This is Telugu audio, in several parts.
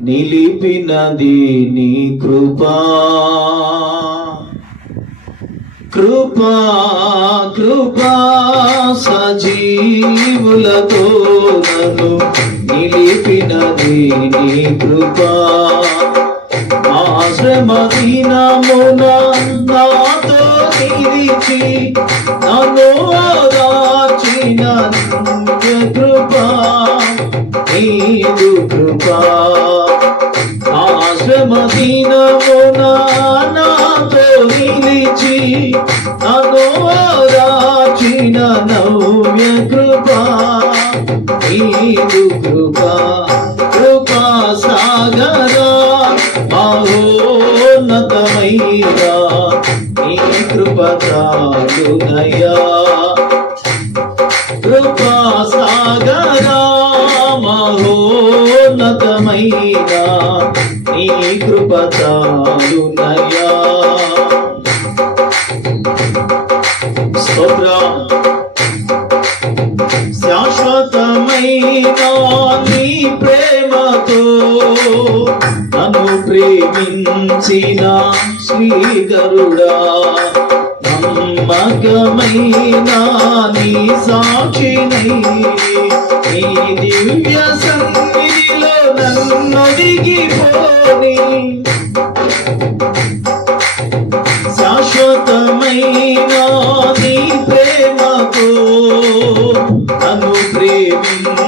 నిలిపినది నీ కృపా. కృపా కృపా సజీవులతో నన్ను నిలిపినది నీ కృపా. ఆశ్రమ దినమున నాతో నిలిచి నన్ను ఓదార్చిన కృపా. నీదు కృపా. దినమున నాతో నిలిచి నన్ను నవ్య కృపా. నీదు కృపా కృపా సాగరా మహోన్నతమైరా. నీ కృప చాలునయా శాశ్వతమైన నీ ప్రేమతో నన్ను ప్రేమించిన శ్రీగరుడా నమ్మకమైన నీ సాక్షినై నీ దివ్య సన్నిధిలో నన్నొదిగిపోని నన్ను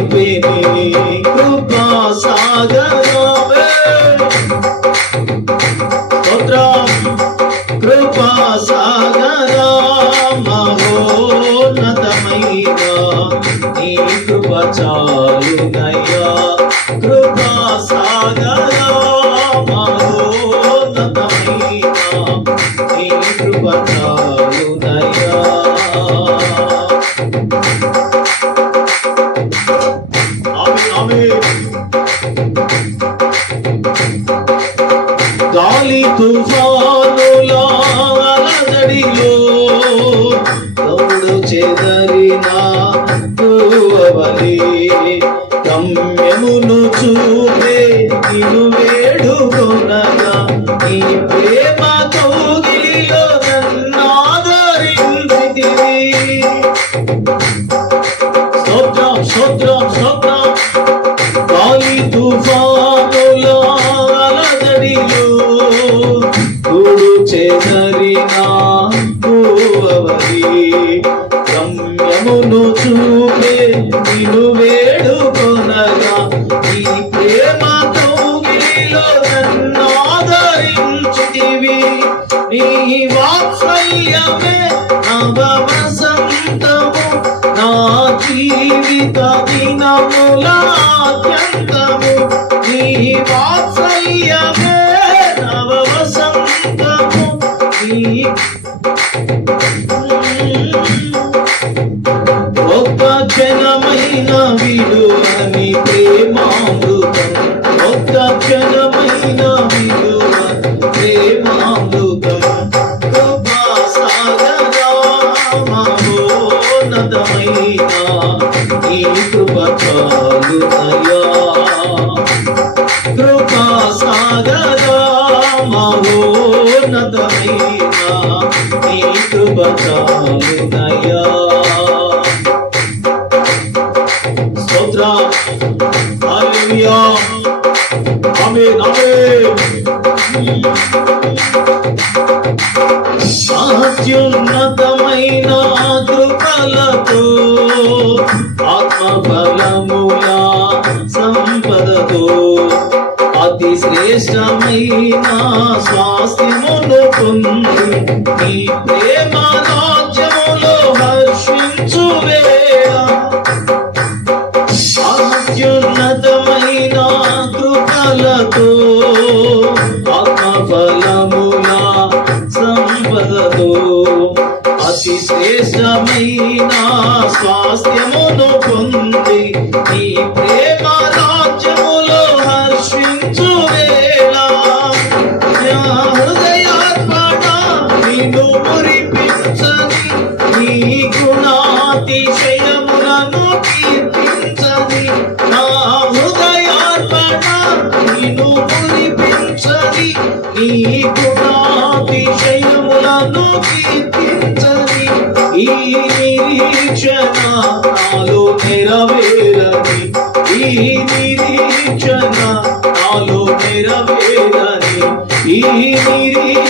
ప్రకటింపనను కృపా సాగరమే కృపా నీ కృప చాలునయ్యా. కృపా 不好 కూడు చెదరిన గమ్యమును చూపే నిన్ను వేడుకొనగా ఈ ప్రేమ కౌగిలిలో నన్ను నీ వాత్సల్యమే నా జీవిత నీ వాత్సల్యమే ఒక్క క్షణమైన విలువని ప్రేమామృతం. ఒక్క క్షణమైన విడువని ప్రేమామృతం. కృపా సాగరా ఈ కృప చాలునయా దేవకాలినయా స్తోత్ర హల్లెలూయా ఆమేన్ ఆమేన్ అత్యున్నతమైన కృపలతో ఆత్మబలముల సంపదతో అతి శ్రేష్టమైన స్వా నిన్ను కనిపించది. నీకు విషయములను కీర్తించది. ఈ నిరీక్షణ నాలో నెరవేరది. ఈ నిరీక్షణ నాలో నెరవేరది. ఈ నిరీక్షణ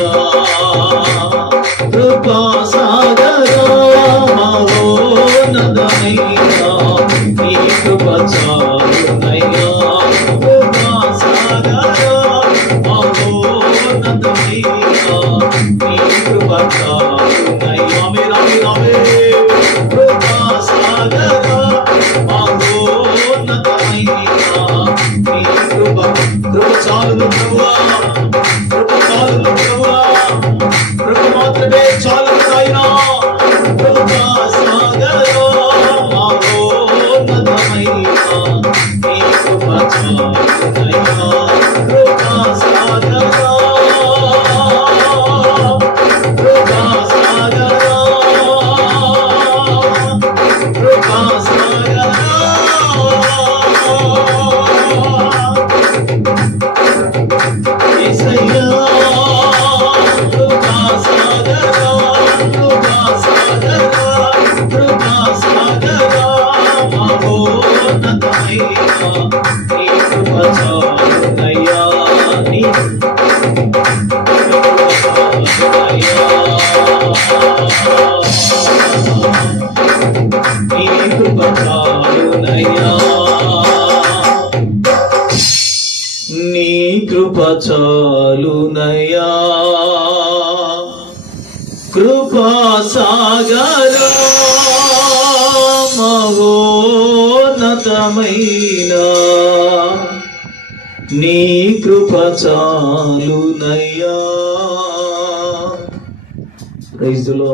కృప చాలు ప్రభువా కృపాసాగరమోన్నతమైన నీ కృప చాలునయ్యా. ప్రైజ్లో